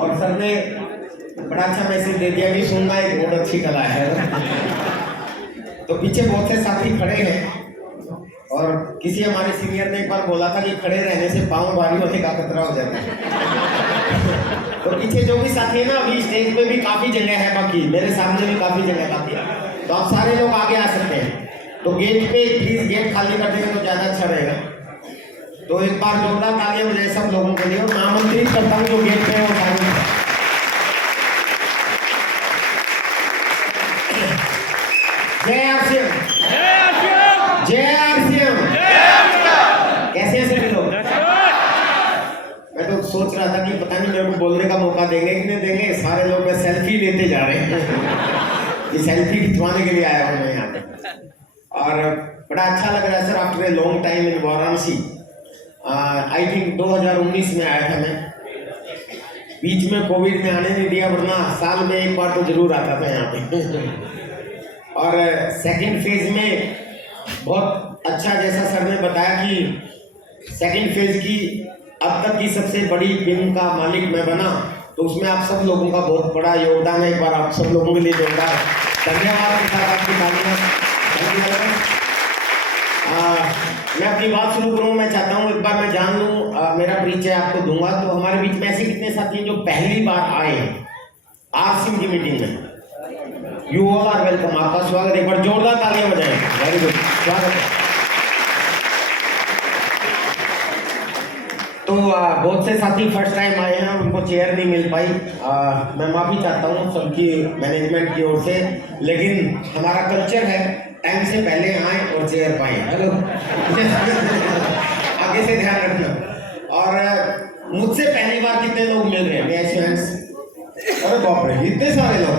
और सर ने बड़ा अच्छा मैसेज दे दिया कि सुनना एक बहुत अच्छी कला है। तो पीछे बहुत से साथी खड़े हैं और किसी हमारे सीनियर ने एक बार बोला था कि खड़े रहने से पाँव भारी होने का खतरा हो जाता है। तो पीछे जो भी साथी है ना, अभी स्टेज पे भी काफी जगह है, बाकी मेरे सामने भी काफी जगह बाकी है, तो आप सारे लोग आगे आ सकते हैं। तो गेट पे प्लीज गेट खाली कर देंगे तो ज्यादा अच्छा रहेगा। तो एक बार जोरदार तालियां बजाए सब लोगों के लिए और आमंत्रित करता हूँ जो गेट पे है वो सारे। जय आरसीएम, जय आरसीएम। कैसे हैं सभी लोग? मैं तो सोच रहा था कि पता नहीं मेरे को बोलने का मौका देंगे कि नहीं देंगे। सारे लोग सेल्फी लेते जा रहे हैं। ये सेल्फी खिंचवाने के लिए आया हूँ मैं यहाँ पे और बड़ा अच्छा लग रहा है sir. After a long time in Varanasi, I think 2019 में आया था मैं। बीच में कोविड ने आने नहीं दिया, वरना साल में एक बार तो जरूर आता था यहाँ पे। और सेकंड फेज में बहुत अच्छा, जैसा सर ने बताया कि सेकंड फेज की अब तक की सबसे बड़ी टीम का मालिक मैं बना, तो उसमें आप सब लोगों का बहुत बड़ा योगदान है। एक बार आप सब लोगों के लिए जोरदार धन्यवाद के साथ आपकी तालियां। मैं अपनी बात शुरू करूँ, मैं चाहता हूँ एक बार मैं जान लूँ, मेरा परिचय आपको दूंगा। तो हमारे बीच में ऐसे कितने साथी हैं जो पहली बार आए हैं आरसीएम की मीटिंग में? यू ऑल आर वेलकम, आपका स्वागत। एक बार जोरदार तालियां बजाएं। वेरी गुड, स्वागत है। तो बहुत से साथी फर्स्ट टाइम आए हैं, उनको चेयर नहीं मिल पाई। मैं माफी चाहता हूँ सबकी मैनेजमेंट की ओर से, लेकिन हमारा कल्चर है टाइम से पहले आए और चेयर पाए। हेलो आगे से ध्यान रखना। और मुझसे पहली बार कितने लोग मिल रहे हैं? अरे बाप रे, इतने सारे लोग,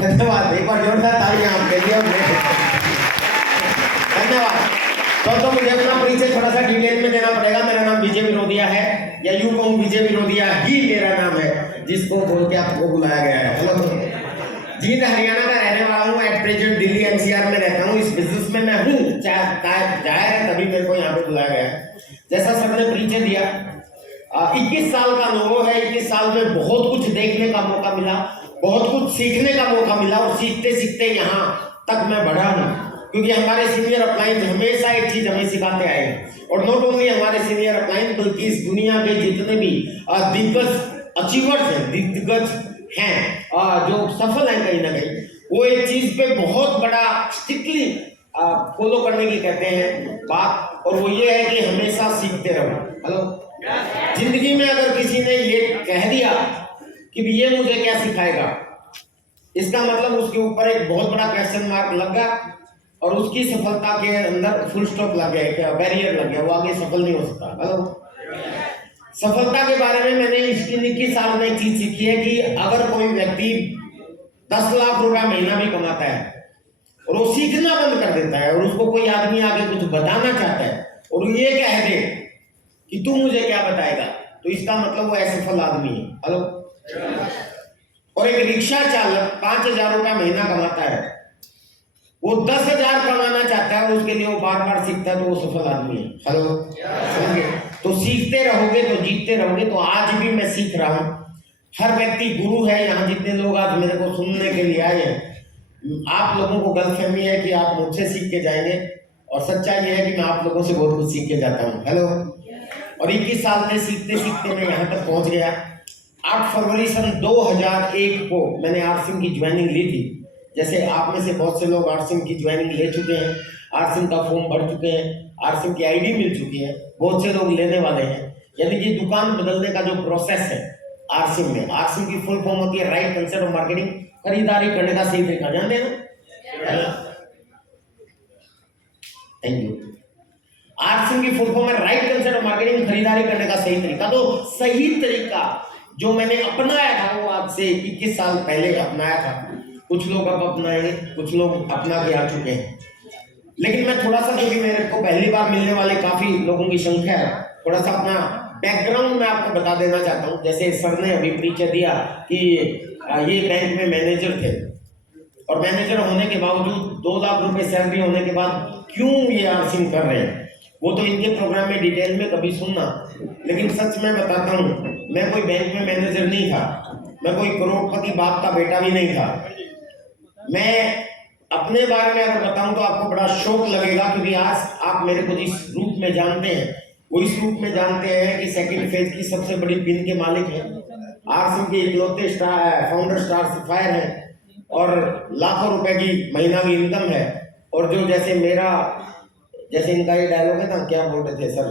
धन्यवाद। एक बार जोरदार तालियां आपके लिए। धन्यवाद। तो मुझे अपना परिचय थोड़ा सा डिटेल में देना पड़ेगा। मेरा नाम विजय विरोधिया है, या यूं कहूं विजय विरोधिया ही मेरा नाम है, जिसको बोल के आपको बुलाया गया है। हेलो जी, मैं हरियाणा का रहने वाला हूँ। एट प्रेजेंट दिल्ली एनसीआर में रहता हूँ। इस बिजनेस में मैं हूँ, जाहिर है तभी मेरे को यहाँ पे बुलाया गया है। जैसा सर ने परिचय दिया, 21 साल का अनुभव है। 21 साल में बहुत कुछ देखने का मौका मिला, बहुत कुछ सीखने का मौका मिला, और सीखते सीखते यहाँ तक मैं बढ़ा हूँ। क्योंकि हमारे सीनियर अपलाइन हमेशा एक चीज हमें सिखाते आए हैं, और नॉट ओनली हमारे सीनियर अपलाइन बल्कि इस दुनिया के जितने भी दिग्गज अचीवर्स हैं, दिग्गज हैं, जो सफल हैं कहीं ना कहीं, वो एक चीज पे बहुत बड़ा स्ट्रिक्टली फॉलो करने की कहते हैं बात, और वो ये है कि हमेशा सीखते रहो। हेलो, जिंदगी में अगर किसी ने ये कह दिया कि ये मुझे क्या सिखाएगा, इसका मतलब उसके ऊपर एक बहुत बड़ा क्वेश्चन मार्क लग गया और उसकी सफलता के अंदर फुल स्टॉप लग गया, क्या बैरियर लग गया, वो आगे सफल नहीं हो सकता। हेलो, सफलता के बारे में मैंने इस 21 साल में एक चीज सीखी है कि अगर कोई व्यक्ति 10 लाख रुपया महीना भी कमाता है और वो सीखना बंद कर देता है, और उसको कोई आदमी आगे कुछ बताना चाहता है और ये कह दे कि तू मुझे क्या बताएगा, तो इसका मतलब वो असफल आदमी है। हेलो, और एक रिक्शा चालक 5,000 रुपया महीना कमाता है, वो 10,000 कमाना चाहता है, उसके लिए वो बार बार सीखता है, तो वो सफल आदमी है। हेलो, तो सीखते रहोगे तो जीतते रहोगे। तो आज भी मैं सीख रहा हूँ। हर व्यक्ति गुरु है। यहाँ जितने लोग आज मेरे को सुनने के लिए आए हैं, आप लोगों को गलतफहमी है कि आप मुझसे सीख के जाएंगे, और सच्चाई ये है कि मैं आप लोगों से बहुत कुछ सीख के जाता हूँ। हेलो, और 21 साल में सीखते सीखते मैं यहाँ तक पहुँच गया। 8 फरवरी सन 2001 को मैंने आरसीएम की ज्वाइनिंग ली थी। जैसे आप में से बहुत से लोग आरसीएम की ज्वाइनिंग ले चुके हैं, आरसीएम का फॉर्म भर चुके हैं, आरसीएम की आईडी मिल चुकी है, बहुत से लोग लेने वाले हैं। यानी कि दुकान बदलने का जो प्रोसेस है आरसीएम में, आरसीएम की फुल फॉर्म होती है राइट कंसेप्ट ऑफ मार्केटिंग, खरीदारी करने का सही तरीका। जानते हैं ना? Thank you. आरसीएम की फुल फॉर्म है राइट कंसेप्ट ऑफ मार्केटिंग, खरीदारी करने का सही तरीका। तो सही तरीका जो मैंने अपनाया था वो आज से 21 साल पहले अपनाया था। कुछ लोग अब अपनाएंगे, कुछ लोग अपना के आ चुके हैं, लेकिन मैं थोड़ा सा, क्योंकि मेरे को पहली बार मिलने वाले काफी लोगों की संख्या है, थोड़ा सा अपना बैकग्राउंड मैं आपको बता देना चाहता हूँ। जैसे सर ने अभी परिचय दिया कि ये बैंक में मैनेजर थे, और मैनेजर होने के बावजूद 2 लाख रुपए सैलरी होने के बाद क्यों ये आरसीएम कर रहे हैं, वो तो इनके प्रोग्राम में डिटेल में कभी सुनना, लेकिन सच में बताता हूँ, मैं कोई बैंक में मैनेजर नहीं था, मैं कोई करोड़पति बाप का बेटा भी नहीं था। मैं अपने बारे में अगर बताऊं तो आपको बड़ा शौक लगेगा, क्योंकि आज आप मेरे को जिस रूप में जानते हैं वो इस रूप में जानते हैं कि सेकंड फेज की सबसे बड़ी पिन के मालिक हैं, आरसीएम के इकलौते फाउंडर स्टार फायर हैं और लाखों रुपए की महीना की इनकम है। और जो जैसे जैसे इनका ये डायलॉग है ना, क्या बोल रहे थे सर,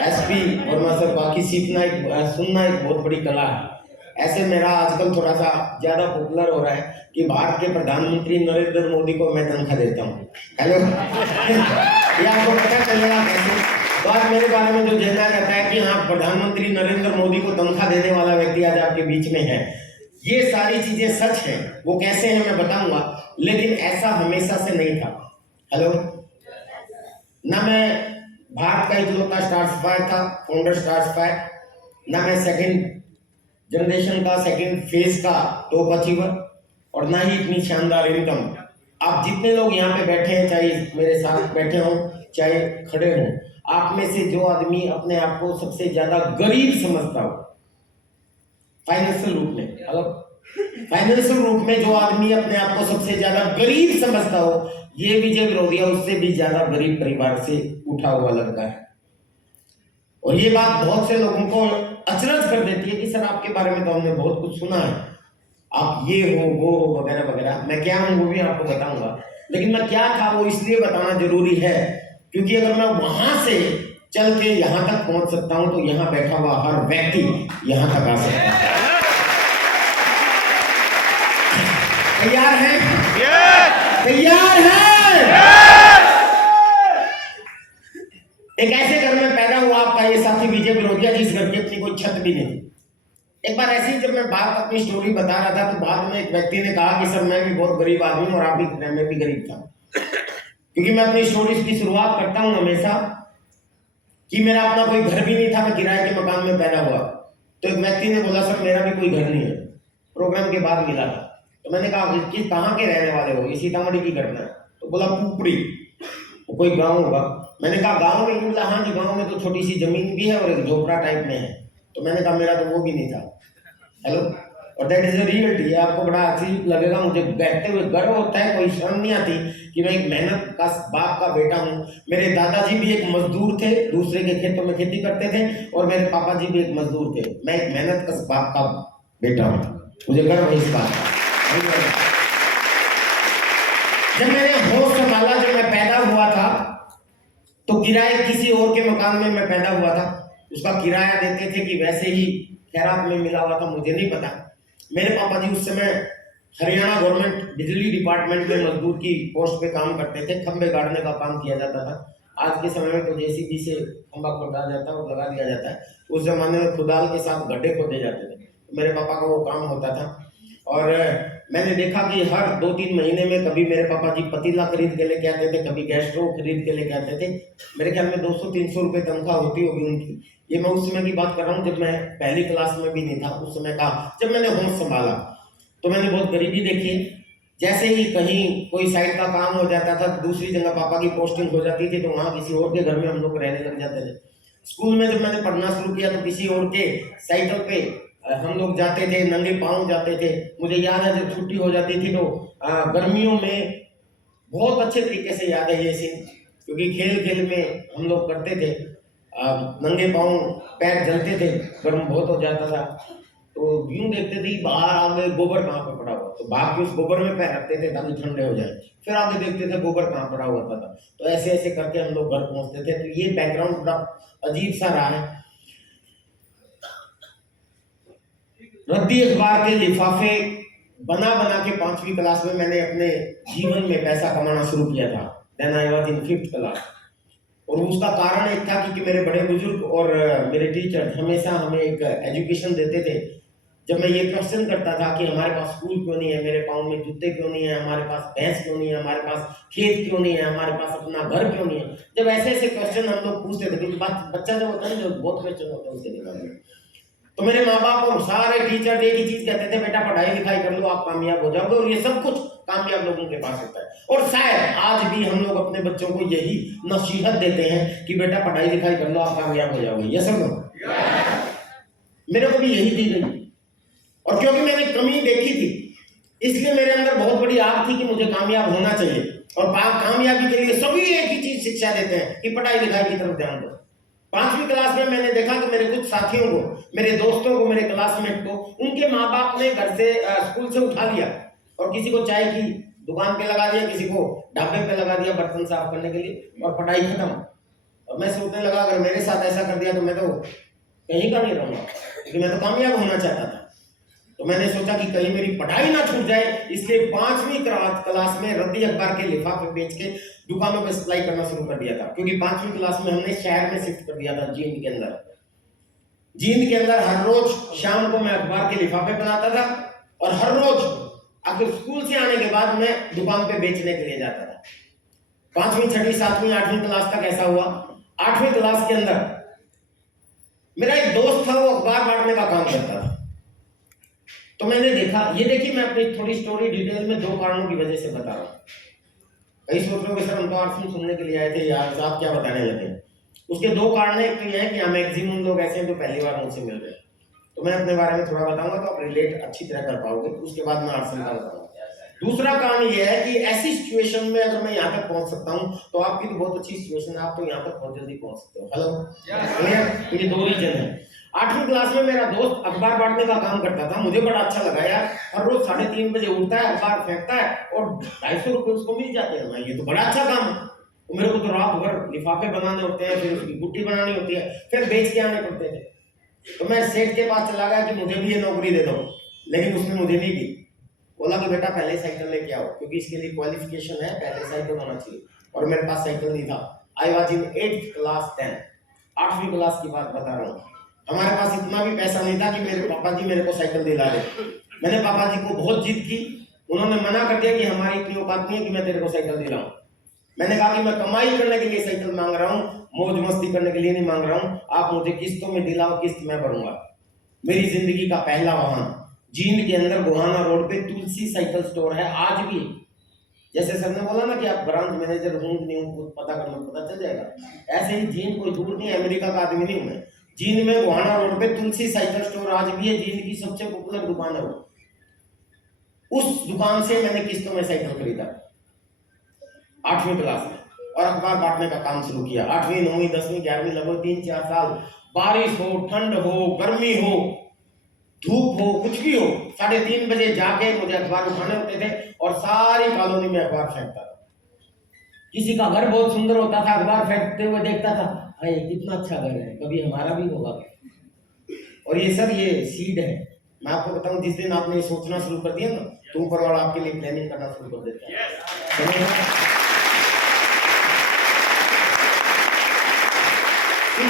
एसपी वर्मा सर, बाकी सीखना सुनना एक बहुत बड़ी कला है। ऐसे मेरा आजकल थोड़ा सा ज्यादा पॉपुलर हो रहा है कि भारत के प्रधानमंत्री नरेंद्र मोदी को मैं तनख्वाह देता हूँ। हेलो ये आपको पता चलेगा कैसे? तो आज मेरे बारे में जो जानना चाहता है कि हाँ, प्रधानमंत्री नरेंद्र मोदी को तनख्वाह देने वाला व्यक्ति आज आपके बीच में है, ये सारी चीजें सच हैं। वो कैसे हैं मैं बताऊंगा, लेकिन ऐसा हमेशा से नहीं था। हेलो, ना मैं भारत का इकलौता स्टार्स फायर था, फाउंडर स्टार्स फायर, ना मैं सेकंड जनरेशन का सेकंड फेज का टॉप अचीवर, और ना ही इतनी शानदार इनकम। आप जितने लोग यहाँ पे बैठे हैं, चाहे मेरे साथ बैठे हों चाहे खड़े हों, आप में से जो आदमी अपने आप को सबसे ज्यादा गरीब समझता हो फाइनेंशियल रूप में, फाइनेंशियल रूप में जो आदमी अपने आप को सबसे ज्यादा गरीब समझता हो, ये विजय विरोधिया उससे भी ज्यादा गरीब परिवार से उठा हुआ लगता है। और ये बात बहुत से लोगों को अचरज कर देती है कि सर आपके बारे में तो हमने बहुत कुछ सुना है, आप ये हो वो हो वगैरह वगैरह। मैं क्या हूँ वो भी आपको बताऊंगा, लेकिन मैं क्या था वो इसलिए बताना जरूरी है क्योंकि अगर मैं वहां से चल के यहाँ तक पहुंच सकता हूं तो यहाँ बैठा हुआ हर व्यक्ति यहाँ तक आ सकता है। तैयार है? तैयार है? एक ऐसे घर में पैदा हुआ आपका ये साथी विजय विरोधिया, जिस घर की अपनी कोई छत भी नहीं। एक बार ऐसे ही जब मैं बात अपनी स्टोरी बता रहा था तो बाद में एक व्यक्ति ने कहा कि सर मैं भी बहुत गरीब आदमी हूं और आप भी, मैं भी गरीब था। क्योंकि मैं अपनी स्टोरीज की शुरुआत करता हूं हमेशा कि मेरा अपना कोई घर भी नहीं था, मैं किराए के मकान में पैदा हुआ। तो एक व्यक्ति ने बोला सर मेरा भी कोई घर नहीं है, प्रोग्राम के बाद मिला था। तो मैंने कहा कि कहाँ के रहने वाले हो? ये सीतामढ़ी की घटना है। तो बोला पुपड़ी, वो कोई गाँव होगा। मैंने कहा गाँव में? बोला हाँ जी, गाँव में तो छोटी सी जमीन भी है और एक झोपड़ा टाइप में है। तो मैंने कहा मेरा तो वो भी नहीं था। हेलो, और दैट इज अ रियलिटी। आपको बड़ा अजीब लगेगा, मुझे बैठते हुए गर्व होता है, कोई शर्म नहीं आती कि मैं एक मेहनत का बाप का बेटा हूँ। मेरे दादाजी भी एक मजदूर थे, दूसरे के खेतों में खेती करते थे, और मेरे पापा जी भी एक मजदूर थे। मैं एक मेहनत का बाप का बेटा हूँ, मुझे गर्व है इस बात का। जब मैंने होश संभाला, जब मैं पैदा हुआ था तो किराए किसी और के मकान में मैं पैदा हुआ था। उसका किराया देते थे कि वैसे ही खैरात में मिला हुआ था, मुझे नहीं पता। मेरे पापा जी उस समय हरियाणा गवर्नमेंट बिजली डिपार्टमेंट में मजदूर की पोस्ट पे काम करते थे, खंबे गाड़ने का काम किया जाता था। आज के समय में तो जेसीबी से खंबा खोदा जाता है और लगा दिया जाता है। उस जमाने में खुदाल के साथ गड्ढे खोदे जाते थे। मेरे पापा का वो काम होता था। और मैंने देखा कि हर 2-3 महीने में कभी मेरे पापा जी पतीला खरीद के लेके आते थे, कभी गैस स्टोव खरीद के लेके आते थे। मेरे ख्याल में 200-300 रुपये तनख्वाह होती होगी उनकी। ये मैं उस समय की बात कर रहा हूँ जब मैं पहली क्लास में भी नहीं था। उस समय का जब मैंने होश संभाला तो मैंने बहुत गरीबी देखी। जैसे ही कहीं कोई साइड का काम हो जाता था, दूसरी जगह पापा की पोस्टिंग हो जाती थी, तो वहाँ किसी और के घर में हम लोग रहने लग जाते थे। स्कूल में जब मैंने पढ़ना शुरू किया तो किसी और के साइकिल पे हम लोग जाते थे, नंगे पाँव जाते थे। मुझे याद है जब छुट्टी हो जाती थी तो गर्मियों में बहुत अच्छे तरीके से याद है ये सीन, क्योंकि खेल खेल में हम लोग करते थे। नंगे पाँव, पैर जलते थे, गर्म बहुत हो जाता था। तो यूं देखते थे बाहर आगे गोबर कहाँ पर पड़ा हुआ, तो भाग के उस गोबर में पैर रखते थे ताकि ठंडे हो जाए। फिर आगे देखते थे गोबर कहाँ पड़ा हुआ था। तो ऐसे ऐसे करके हम लोग घर पहुंचते थे। तो ये बैकग्राउंड बड़ा अजीब सा रहा है। रद्दी अखबार के लिफाफे बना बना के 5वीं क्लास में मैंने अपने जीवन में पैसा कमाना शुरू किया था। Then I was in 5th class. और उसका कारण एक था कि मेरे बड़े बुजुर्ग और मेरे टीचर हमेशा हमें एक एजुकेशन देते थे। जब मैं ये क्वेश्चन करता था कि हमारे पास स्कूल क्यों नहीं है, मेरे पाँव में जूते क्यों नहीं है, हमारे पास भैंस क्यों नहीं है, हमारे पास खेत क्यों नहीं है, हमारे पास अपना घर क्यों नहीं है, जब ऐसे ऐसे क्वेश्चन हम लोग पूछते थे, क्योंकि बच्चा जब होता है ना, जो बहुत क्वेश्चन होता है उसके दिमाग में, तो मेरे माँ बाप और सारे टीचर एक ही चीज कहते थे, बेटा पढ़ाई लिखाई कर लो, आप कामयाब हो जाओगे। और ये सब कुछ कामयाब लोगों के पास होता है। और शायद आज भी हम लोग अपने बच्चों को यही नसीहत देते हैं कि बेटा पढ़ाई लिखाई कर लो, आप कामयाब हो जाओगे। ये सब मेरे को भी यही दी गई। और क्योंकि मैंने कमी देखी थी, इसलिए मेरे अंदर बहुत बड़ी आग थी कि मुझे कामयाब होना चाहिए। और कामयाबी के लिए सभी एक ही चीज शिक्षा देते हैं कि पढ़ाई लिखाई की तरफ ध्यान दो। 5वीं क्लास में मैंने देखा कि मेरे कुछ साथियों को, मेरे दोस्तों को, मेरे क्लासमेट को उनके माँ बाप ने घर से स्कूल से उठा लिया और किसी को चाय की दुकान पे लगा दिया, किसी को ढाबे पे लगा दिया बर्तन साफ करने के लिए, और पढ़ाई खत्म। और मैं सोचने लगा अगर मेरे साथ ऐसा कर दिया तो मैं तो कहीं का नहीं रहूंगा, क्योंकि मैं तो कामयाब होना चाहता था। तो मैंने सोचा कि कहीं मेरी पढ़ाई ना छूट जाए, इसलिए 5वीं क्लास में रद्दी अखबार के लिफाफे बेच के दुकानों में सप्लाई करना शुरू कर दिया था। क्योंकि 5वीं क्लास में हमने शहर में शिफ्ट कर दिया था, जींद के अंदर। जींद के अंदर हर रोज शाम को मैं अखबार के लिफाफे बनाता था और हर रोज आखिर स्कूल से आने के बाद मैं दुकान पे बेचने के लिए जाता था। 5वीं 6वीं 7वीं 8वीं क्लास तक ऐसा हुआ। 8वीं क्लास के अंदर मेरा एक दोस्त था, वो अखबार बांटने का काम करता था। तो मैंने देखा, ये देखिए मैं अपनी थोड़ी स्टोरी डिटेल में 2 कारणों की वजह से बता रहा हूँ। कई सोच रहे हो कि सर हम तो आर्ट्स सुनने के लिए आए थे, यार साहब क्या बताने लगे। उसके 2 कारण है। एक तो ये है कि मैक्सिमम लोग ऐसे हैं जो पहली बार मुझसे मिल रहे हैं, तो मैं अपने बारे में थोड़ा बताऊंगा तो आप रिलेट अच्छी तरह कर पाओगे। उसके बाद मैं आर्ट्स का बताऊंगा। दूसरा कारण ये है कि ऐसी सिचुएशन में अगर मैं यहाँ तक पहुंच सकता हूँ तो आपकी तो बहुत अच्छी सिचुएशन है, आप तो यहाँ तक बहुत जल्दी पहुंच सकते हो। हेलो, ये 2 रीजन है। 8वीं क्लास में मेरा दोस्त अखबार बांटने का काम करता था, मुझे बड़ा अच्छा लगा यार। हर रोज 3:30 बजे उठता है, अखबार फेंकता है और 250 रुपये उसको मिल जाते हैं। ये तो बड़ा अच्छा काम है। तो मेरे को तो रात भर लिफाफे बनाने होते हैं, फिर उसकी गुट्टी बनानी होती है, फिर बेच के आने पड़ते थे। तो मैं सेठ के पास चला गया कि मुझे भी ये नौकरी दे दो, लेकिन उसने मुझे नहीं दी। बोला कि बेटा पहले साइकिल लेके आओ, क्योंकि इसके लिए क्वालिफिकेशन है, पहले साइकिल होना चाहिए। और मेरे पास साइकिल नहीं था। I was in 8th class then। 8वीं क्लास की बात बता रहा हूँ। हमारे पास इतना भी पैसा नहीं था कि मेरे पापा जी मेरे को साइकिल दिला दे। मैंने पापा जी को बहुत जिद की, उन्होंने मना कर दिया कि हमारी इतनी औकात नहीं है कि मैं तेरे को साइकिल दिलाऊं। मैंने कहा कि मैं कमाई करने के लिए साइकिल मांग रहा हूँ, मौज मस्ती करने के लिए नहीं मांग रहा हूँ। आप मुझे किस्तों में दिलाओ, किस्त मैं भरूंगा। मेरी जिंदगी का पहला वाहन जींद के अंदर गोहाना रोड पे तुलसी साइकिल स्टोर है आज भी। जैसे सर ने बोला ना कि आप ब्रांच मैनेजर हूँ कि नहीं हूँ पता कर लो, पता चल जाएगा। ऐसे ही जींद कोई दूर नहीं, अमेरिका का आदमी नहीं हूँ मैं। जींद में गोहाना रोड पे तुलसी साइकिल स्टोर आज भी है, जींद की सबसे पॉपुलर दुकान है वो। उस दुकान से मैंने किस्तों में साइकिल खरीदा 8वीं क्लास में, और अखबार बांटने का काम शुरू किया। 8वीं 9वीं 10वीं 11वीं लगभग 3-4 साल, बारिश हो, ठंड हो, गर्मी हो, धूप हो, कुछ भी हो, 3:30 बजे जाके मुझे अखबार उठाने होते थे और सारी कॉलोनी में अखबार फेंकता था। किसी का घर बहुत सुंदर होता था, अखबार फेंकते हुए देखता था, अरे कितना अच्छा घर है, कभी हमारा भी होगा। और ये सर ये सीड है। मैं आपको बताऊं, जिस दिन आपने सोचना शुरू कर दिया ना, तो ऊपर वाला आपके लिए प्लानिंग करना शुरू कर देता है।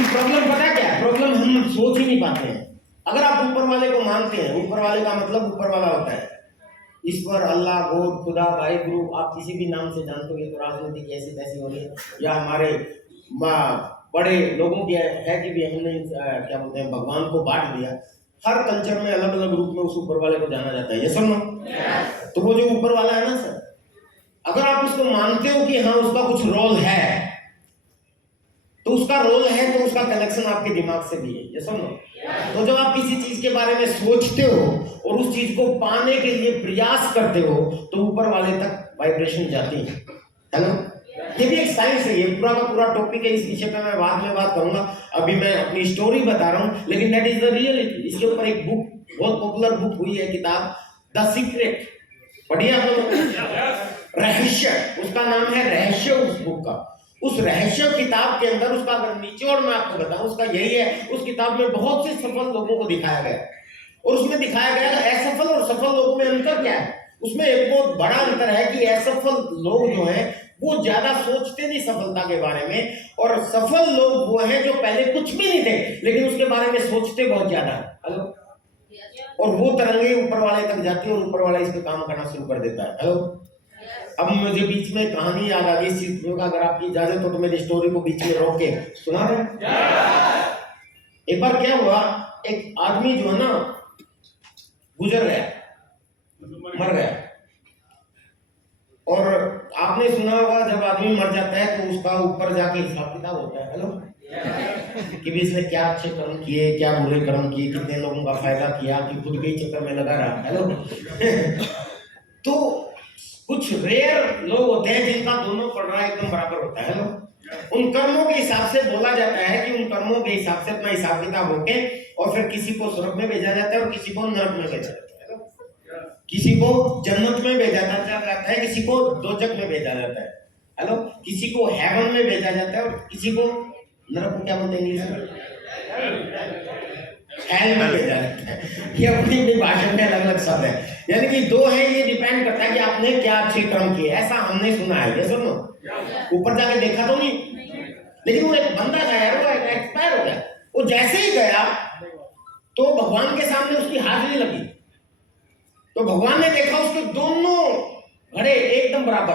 प्रॉब्लम पता है क्या? प्रॉब्लम हम सोच ही नहीं पाते हैं। अगर आप ऊपर वाले को मानते हैं, ऊपर वाले का मतलब ऊपर वाला होता है ईश्वर, अल्लाह, गॉड, खुदा, भाई, गुरु, आप किसी भी नाम से जानते हो। ये तो राजनीति की ऐसी तैसी हो रही है, या हमारे बड़े लोगों की है कि भी हमने क्या बोलते हैं भगवान को बांट दिया। हर कल्चर में अलग अलग रूप में उस ऊपर वाले को जाना जाता है। ये सुनो, तो वो जो ऊपर वाला है ना सर, अगर आप उसको मानते हो कि हाँ उसका कुछ रोल है, तो उसका रोल है तो उसका कनेक्शन आपके दिमाग से भी है। ये सुनो, तो जब आप किसी चीज के बारे में सोचते हो और उस चीज को पाने के लिए प्रयास करते हो, तो ऊपर वाले तक वाइब्रेशन जाती है। हेलो, ये भी एक साइंस है। ये पूरा का पूरा टॉपिक है, इस विषय पे मैं बाद में बात करूंगा। अभी मैं अपनी स्टोरी बता रहा हूँ, लेकिन दैट इज द रियलिटी। इसके ऊपर एक बुक, बहुत पॉपुलर बुक हुई है, किताब द सीक्रेट, पढ़िए आप लोग। रहस्य, उसका नाम है रहस्य। उस बुक का, उस रहस्य किताब के अंदर उसका अगर निचोड़ मैं आपको बताऊं, उसका यही है। उस किताब में बहुत से सफल लोगों को दिखाया गया, और उसमें दिखाया गया असफल और सफल लोगों में अंतर क्या है। उसमें एक बहुत बड़ा अंतर है कि असफल लोग जो हैं वो ज्यादा सोचते नहीं सफलता के बारे में, और सफल लोग वो हैं जो पहले कुछ भी नहीं थे लेकिन उसके बारे में सोचते बहुत ज्यादा है। हेलो, और वो तरंगे ऊपर वाले तक जाती है और ऊपर वाला इस पे काम करना शुरू कर देता है। हेलो, अब मुझे बीच में कहानी याद आ गई इस चीज में, अगर आपकी इजाजत हो तो मेरी स्टोरी को बीच में रोक के सुना रहे। एक बार क्या हुआ, एक आदमी जो है ना गुजर गया, मर गया। और आपने सुना होगा जब आदमी मर जाता है तो उसका ऊपर जाके हिसाब किताब होता है। हेलो, कि भी इसने क्या अच्छे कर्म किए, क्या बुरे कर्म किए, कितने लोगों का फायदा किया, कि खुद के ही चक्कर में लगा रहा। हेलो तो कुछ रेयर लोग होते हैं जिनका दोनों पड़ रहा एकदम बराबर होता है। हेलो, उन कर्मों के हिसाब से बोला जाता है कि उन कर्मों के हिसाब से अपना हिसाब किताब होके और फिर किसी को स्वर्ग में भेजा जाता है और किसी को नरक में भेजा जाता है। किसी को जन्नत में भेजा जाता है, किसी को दोजख में भेजा जाता है। हेलो, किसी को हेवन में भेजा जाता है और किसी को नरक को क्या बोलते हैं इंग्लिश में, हेल में भेजा जाता है। ये अपनी अपनी भाषा में अलग अलग शब्द है, यानी कि दो है, ये डिपेंड करता है कि आपने क्या अच्छे कर्म किए। ऐसा हमने सुना है, ये सुनो, ऊपर जाके देखा तो नहीं, लेकिन वो एक बंदा था यार, वो एक्सपायर हो गया। वो जैसे ही गया तो भगवान के सामने उसकी हाजिरी लगी, तो भगवान ने देखा उसके दोनों घड़े एकदम बराबर।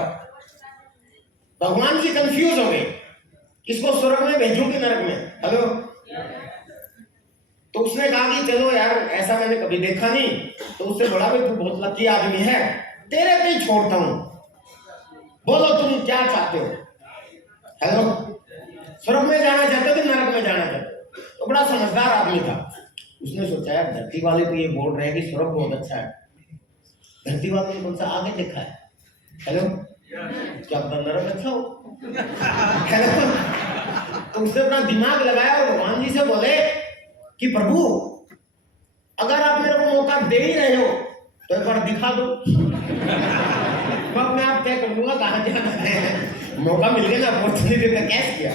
भगवान जी कंफ्यूज हो गए, इसको स्वर्ग में भेजूं कि नरक में। हेलो, तो उसने कहा कि चलो यार, ऐसा मैंने कभी देखा नहीं। तो उससे बोला भाई तू बहुत लकी आदमी है, तेरे पे ही छोड़ता हूं, बोलो तुम क्या चाहते हो। हेलो, स्वर्ग में जाना चाहते हो कि नरक में जाना चाहते हो। तो बड़ा समझदार आदमी था, उसने सोचा यार धरती वाले तो ये बोल रहे हैं कि स्वर्ग बहुत अच्छा है, धरती वाले ने कौन सा आगे देखा है। हेलो, क्या पता नरक अच्छा हो। हेलो, तो उसने अपना दिमाग लगाया और भगवान जी से बोले कि प्रभु अगर आप मेरे को मौका दे ही रहे हो तो एक बार दिखा दो, मैं आप तय कर लूंगा कहां जाना है। मौका मिल गया ना, अपॉर्चुनिटी का कैश किया।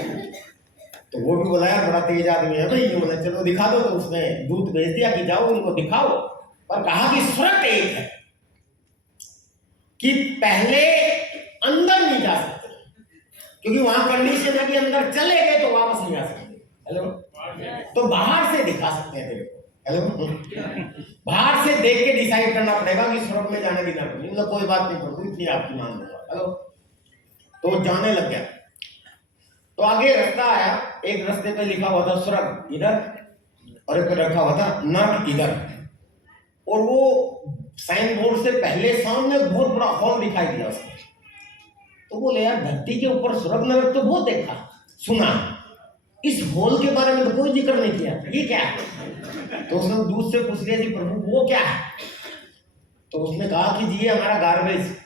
तो वो भी बोला यार बड़ा तेज आदमी है भाई, तो बोला चलो दिखा दो। तो उसने दूत भेज दिया कि जाओ उनको दिखाओ, और कहा कि शर्त एक है कि पहले अंदर नहीं जा सकते, क्योंकि वहां कंडीशन है कि अंदर चले गए तो वापस नहीं आ सकते। हेलो, तो बाहर से दिखा सकते हैं तेरे को। हेलो, बाहर से देख के डिसाइड करना पड़ेगा कि स्वर्ग में जाने की नरक में। मतलब कोई बात नहीं प्रभु, इतनी आपकी मान लूंगा। हेलो, तो जाने लग गया। तो आगे रास्ता आया, एक रास्ते पे लिखा हुआ था स्वर्ग इधर और एक पे रखा हुआ था नरक इधर। और वो साइन बोर्ड से पहले सामने बहुत बड़ा हॉल दिखाई दिया उसको। तो बोले यार धरती के ऊपर स्वर्ग नरक तो बहुत देखा सुना, इस हॉल के बारे में तो कोई जिक्र नहीं किया, ये क्या है। तो उसने दूध से पूछ लिया कि प्रभु वो क्या है। तो उसने कहा कि जी ये हमारा गार्बेज।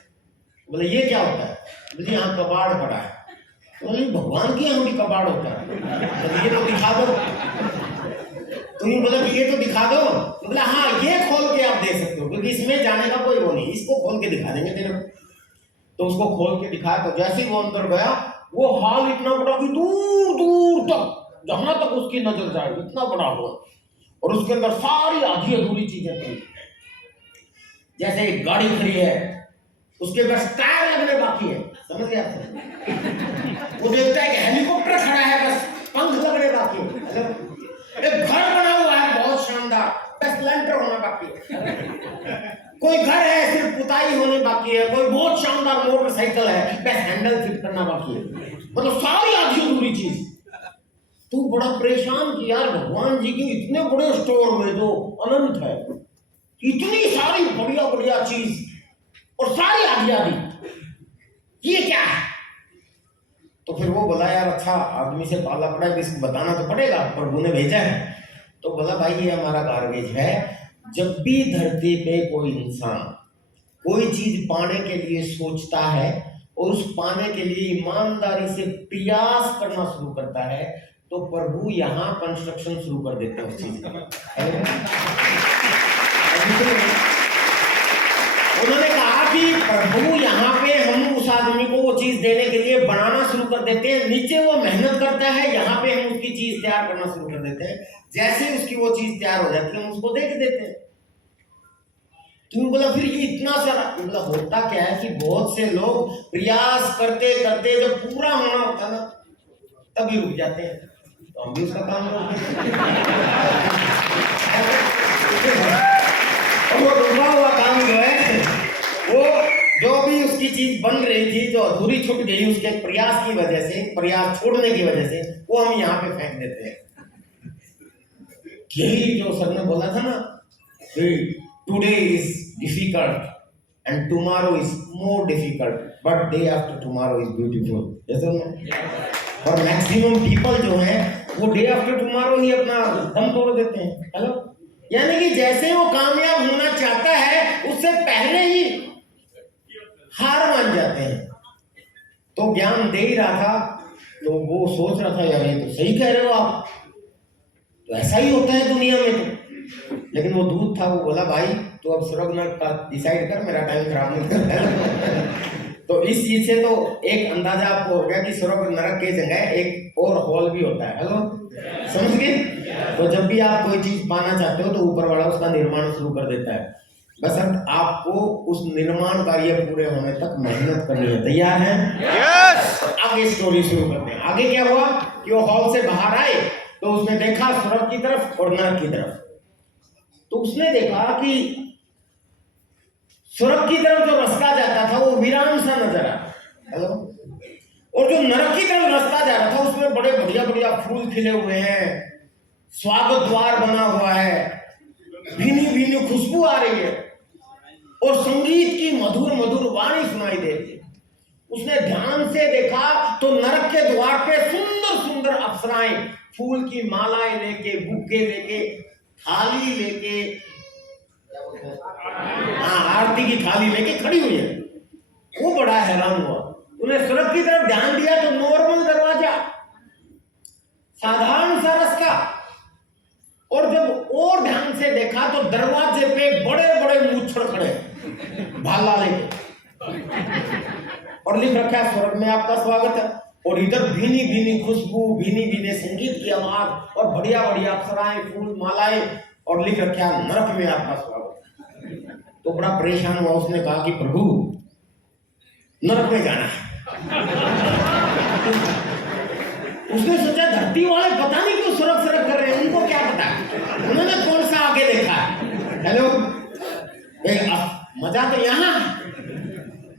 बोले ये क्या होता है। बोले यहाँ कबाड़ पड़ा है। बोले भगवान के यहाँ भी कबाड़ होता है, ये तो दिखा दो। तो बोला कि ये तो दिखा दो। तो बोला हाँ ये खोल के आप दे सकते हो, क्योंकि इसमें जाने का कोई वो नहीं, इसको खोल के दिखा देंगे तेरे को। तो उसको खोल के दिखाया। तो जैसे ही वो अंदर गया, वो हॉल इतना बड़ा कि दूर दूर तक, जहां तक उसकी नजर जाए इतना बड़ा हॉल, और उसके अंदर सारी आधी अधूरी चीजें थी। जैसे एक गाड़ी खड़ी है, उसके बस टायर लगने बाकी है, समझ गया आप। वो देखता है कि हेलीकॉप्टर खड़ा है, बस पंख लगने बाकी है। एक घर बना हुआ है बहुत शानदार, बस लेंटर होना बाकी है। कोई घर है सिर्फ पुताई होने बाकी है। कोई बहुत शानदार मोटरसाइकिल है, बस हैंडल फिट करना बाकी है। मतलब सारी आधी अधूरी चीज। तू बड़ा परेशान कि यार भगवान जी के इतने बड़े स्टोर में जो अनंत है, इतनी सारी बढ़िया बढ़िया चीज और सारी आधी आधी, ये क्या है। तो फिर वो बोला यार अच्छा आदमी से पाला पड़ा है, इसको बताना तो पड़ेगा, प्रभु ने भेजा है। तो बोला भाई ये हमारा गार्बेज है। जब भी धरती पे कोई इंसान कोई चीज पाने के लिए सोचता है और उस पाने के लिए ईमानदारी से प्रयास करना शुरू करता है, तो प्रभु यहाँ कंस्ट्रक्शन शुरू कर देते हैं उस चीज का। उन्होंने कहा कि प्रभु यहाँ पे हम उस आदमी को वो चीज देने के लिए बनाना शुरू कर देते हैं। नीचे वो मेहनत करता है, यहाँ पे हम उसकी चीज तैयार करना शुरू कर देते हैं। जैसे उसकी वो चीज तैयार हो जाती है हम उसको दे के देते हैं। तुम बोला फिर ये इतना सारा, मतलब होता क्या है कि बहुत से लोग प्रयास करते करते जब पूरा होना होता ना तभी रुक जाते हैं। तो हम भी उसका काम करते हैं। वो रुका हुआ काम जो है, वो जो भी उसकी चीज बन रही थी जो अधूरी छूट गई उसके प्रयास की वजह से, प्रयास छोड़ने की वजह से, वो हम यहाँ पे फेंक देते हैं। यही जो सर ने बोला था ना कि today is difficult and tomorrow is more difficult but day after tomorrow is beautiful, ऐसा ना। और मैक्सिमम पीपल जो हैं वो डे आफ्टर टुमारो ही अपना दम तोड़ देते हैं। हेलो, यानी कि जैसे वो कामयाब होना चाहता है उससे पहले ही हार मान जाते हैं। तो ज्ञान दे ही रहा था तो वो सोच रहा था यार ये तो सही कह रहे हो आप, तो ऐसा ही होता है दुनिया में तो। लेकिन वो दूध था, वो बोला भाई तो अब स्वर्ग नरक का डिसाइड कर, मेरा टाइम खराब नहीं कर। तो इस चीज से तो एक अंदाजा आपको हो गया कि स्वर्ग नरक की जगह एक और हॉल भी होता है। हेलो, समझ गए? तो जब भी आप कोई चीज पाना चाहते हो तो ऊपर वाला उसका निर्माण शुरू कर देता है, बस अब आपको उस निर्माण कार्य पूरे होने तक मेहनत करनी है। तैयार हैं? यस। आगे स्टोरी शुरू करते हैं। आगे क्या हुआ कि वो हॉल से बाहर आए तो उसने देखा स्वर्ग की तरफ और नरक की तरफ। तो उसने देखा कि स्वर्ग की तरफ जो रास्ता जाता था वो वीरान सा नजर आ, हेलो, और जो नरक की तरफ रास्ता जा रहा था उसमें बड़े बढ़िया बढ़िया फूल खिले हुए हैं, स्वागत द्वार बना हुआ है, भीनी भीनी खुशबू आ रही है और संगीत की मधुर मधुर वाणी सुनाई दे रही है। उसने ध्यान से देखा तो नरक के द्वार पे सुंदर सुंदर अप्सराएं फूल की मालाएं लेके, बुक्के लेके, थाली लेके, आरती की थाली लेके खड़ी हुई है। वो बड़ा हैरान हुआ। उन्हें स्वर्ग की तरफ ध्यान दिया तो नॉर्मल दरवाजा, साधारण सा रास्ता, और जब और ध्यान से देखा तो दरवाजे पे बड़े बड़े मूछड़ खड़े भाला लेके, और लिख रखा है स्वर्ग में आपका स्वागत है। और इधर भीनी भीनी खुशबू, भीनी भीनी संगीत की आवाज और बढ़िया बढ़िया अप्सराएं, फूल, मालाएं, और लिख रखा है नरक में आपका स्वागत। तो बड़ा परेशान हुआ। उसने कहा कि प्रभु नरक में जाना है। उसने सोचा धरती वाले पता नहीं क्यों सुरक सुरक कर रहे हैं, उनको क्या पता, उन्होंने कौन सा आगे देखा है। हेलो, मजा तो यहाँ है।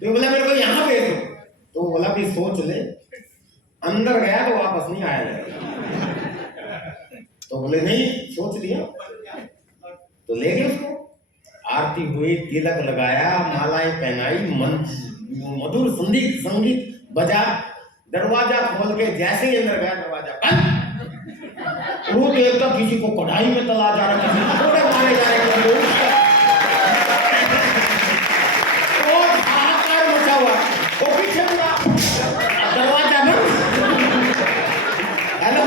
तो बोला मेरे को यहाँ भेज दो। तो बोला भी सोच ले, अंदर गया तो वापस नहीं आया। तो बोले नहीं, सोच लिया। तो ले गए उसको, आरती हुई, तिलक लगाया, मालाएं पहनाई, मधुर संगीत बजा, दरवाजा खोल के जैसे ही अंदर गया दरवाजा बंद। वो देवता किसी को कढ़ाई में तला जा रहा, किसी को थोड़े मारे जा रहे, और हाहाकार मचा हुआ। वो पीछे मुड़ा, दरवाजा बंद। हेलो,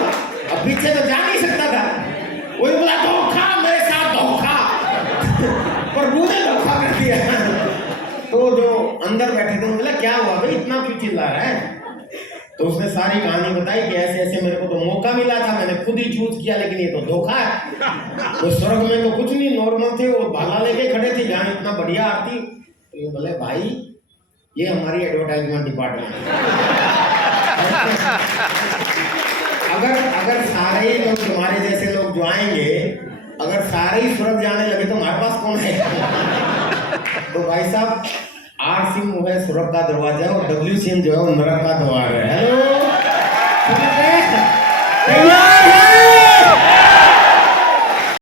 अब पीछे तो जा नहीं सकता था। वही बोला धोखा, मेरे साथ धोखा, पर मुझे धोखा कर दिया। तो जो अंदर बैठे थे बोला क्या हुआ भाई, इतना क्यों चिल्ला रहा है? तो उसने सारी कहानी बताई कि ऐसे ऐसे मेरे को तो मौका मिला था, मैंने खुद ही चूज किया, लेकिन ये तो धोखा है। तो स्वर्ग में तो कुछ नहीं, नॉर्मल थे, वो भाला लेके खड़े थे, जहाँ इतना बढ़िया आरती। तो ये बोले भाई ये हमारी एडवर्टाइजमेंट डिपार्टमेंट अगर सारे ही लोग तुम्हारे जैसे लोग जो आएंगे, अगर सारे ही स्वर्ग जाने लगे तो हमारे पास कौन है? तो भाई साहब, आरसी है स्वर्ग का दरवाजा और WCM जो है वो नरक का द्वार है। हेलो,